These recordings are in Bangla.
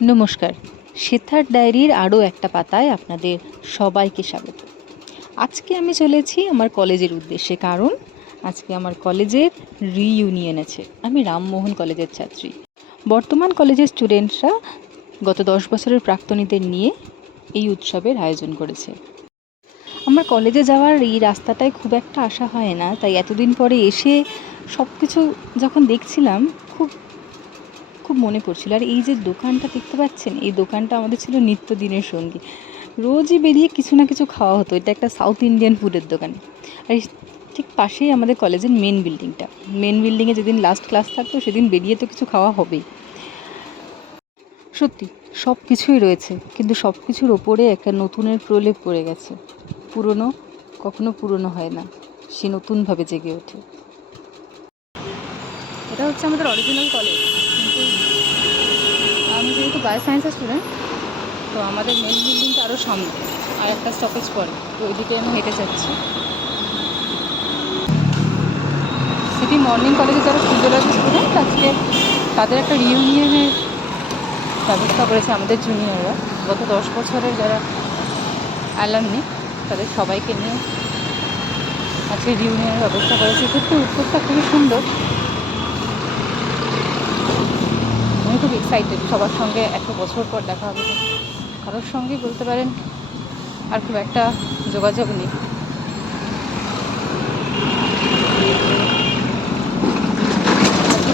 নমস্কার, সিদ্ধার্থ ডায়েরির আরও একটা পাতায় আপনাদের সবাইকে স্বাগত। আজকে আমি চলেছি আমার কলেজের উদ্দেশ্যে, কারণ আজকে আমার কলেজের রিইউনিয়ন আছে। আমি রামমোহন কলেজের ছাত্রী। বর্তমান কলেজের স্টুডেন্টরা গত 10 বছরের প্রাক্তনীদের নিয়ে এই উৎসবের আয়োজন করেছে। আমার কলেজে যাওয়ার এই রাস্তাটায় খুব একটা আসা হয় না, তাই এতদিন পরে এসে সব কিছু যখন দেখছিলাম খুব খুব মনে পড়ছিল। আর এই যে দোকানটা দেখতে পাচ্ছেন, এই দোকানটা আমাদের ছিল নিত্যদিনের সঙ্গী। রোজই বেরিয়ে কিছু না কিছু খাওয়া হতো। এটা একটা সাউথ ইন্ডিয়ান ফুডের দোকান। আর ঠিক পাশেই আমাদের কলেজের মেন বিল্ডিংটা। মেন বিল্ডিংয়ে যেদিন লাস্ট ক্লাস থাকতো সেদিন বেরিয়ে তো কিছু খাওয়া হবেই। সত্যি সব কিছুই রয়েছে, কিন্তু সব কিছুর ওপরে একটা নতুনের প্রলেপ পড়ে গেছে। পুরনো কখনো পুরনো হয় না, সে নতুনভাবে জেগে ওঠে। এটা হচ্ছে আমাদের অরিজিনাল কলেজ, কিন্তু আমি যেহেতু বায়ো সায়েন্সের স্টুডেন্ট, তো আমাদের মেন বিল্ডিংটা আরও সামনে, আর একটা স্টপেজ পরে, তো ওইদিকে আমি হেঁটে যাচ্ছি। সিটি মর্নিং কলেজে যারা ফিজিওলজি স্টুডেন্ট, আজকে তাদের একটা রিইউনিয়নের ব্যবস্থা করেছে আমাদের জুনিয়ররা। গত 10 বছরের যারা অ্যালামনি, তাদের সবাইকে নিয়ে আজকে রিইউনিয়নের ব্যবস্থা করেছে। সত্যি উদ্যোগটা খুবই সুন্দর। আমি খুব এক্সাইটেড, সবার সঙ্গে এত বছর পর দেখা হবে। কারোর সঙ্গেই বলতে পারেন আর খুব একটা যোগাযোগ নেই।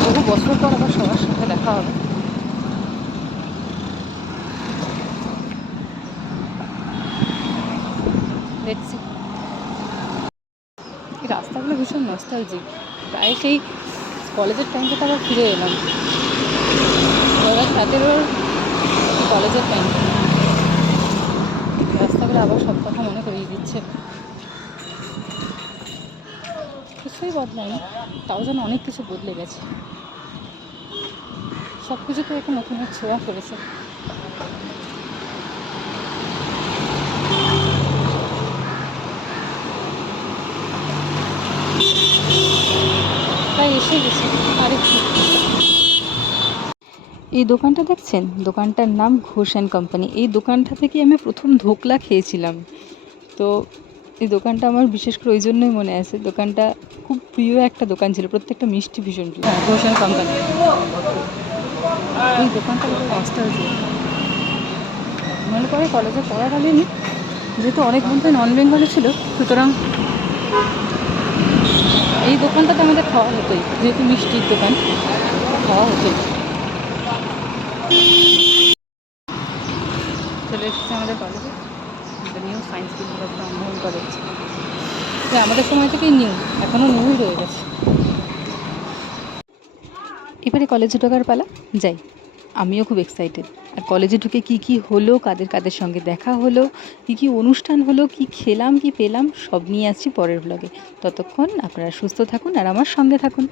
বহু বছর পর আবার সবার সঙ্গে দেখা হবে। দেখছি এই রাস্তাগুলো ভীষণ নস্টালজিক। প্রায় সেই কলেজের টাইমটাতে আবার ফিরে এলাম। 2017 কলেজের টাইম। রাস্তাগুলো আবার সব কথা মনে করিয়ে দিচ্ছে। কিছুই বদলায়নি, তাও যেন অনেক কিছু বদলে গেছে। সব কিছু তো এখন নতুনের ছোঁয়া করেছে। তাই এসে গেছি আরেকটু। এই দোকানটা দেখছেন, দোকানটার নাম ঘোষ অ্যান্ড কোম্পানি। এই দোকানটা থেকে আমি প্রথম ধোকলা খেয়েছিলাম। তো এই দোকানটা আমার বিশেষ করে ওই জন্যই মনে আছে। দোকানটা খুব প্রিয় একটা দোকান ছিল, প্রত্যেকটা মিষ্টি ভীষণ প্রিয়। ঘোষ অ্যান্ড কোম্পানি, এই দোকানটা খুব নস্টালজিক। মনে পড়ে কলেজে পড়াকালীনই, যেহেতু অনেক বন্ধু নন বেঙ্গলি ছিল, সুতরাং এই দোকানটাতে আমাদের খাওয়া হতোই। যেহেতু মিষ্টির দোকান, খাওয়া হতোই। চলে এসেছে আমাদের কলেজে, new science building of Rammohan college. আমাদের সময় থেকেই নিউ, এখনও নিউই রয়ে গেছে। এবারে কলেজে ঢোকার পালা, যাই। আমিও খুব এক্সাইটেড। আর কলেজে ঢুকে কি কি হলো, কাদের কাদের সঙ্গে দেখা হলো, কি কি অনুষ্ঠান হলো, কি খেলাম কি পেলাম, সব নিয়ে আসছি পরের ব্লগে। ততক্ষণ আপনারা সুস্থ থাকুন আর আমার সঙ্গে থাকুন।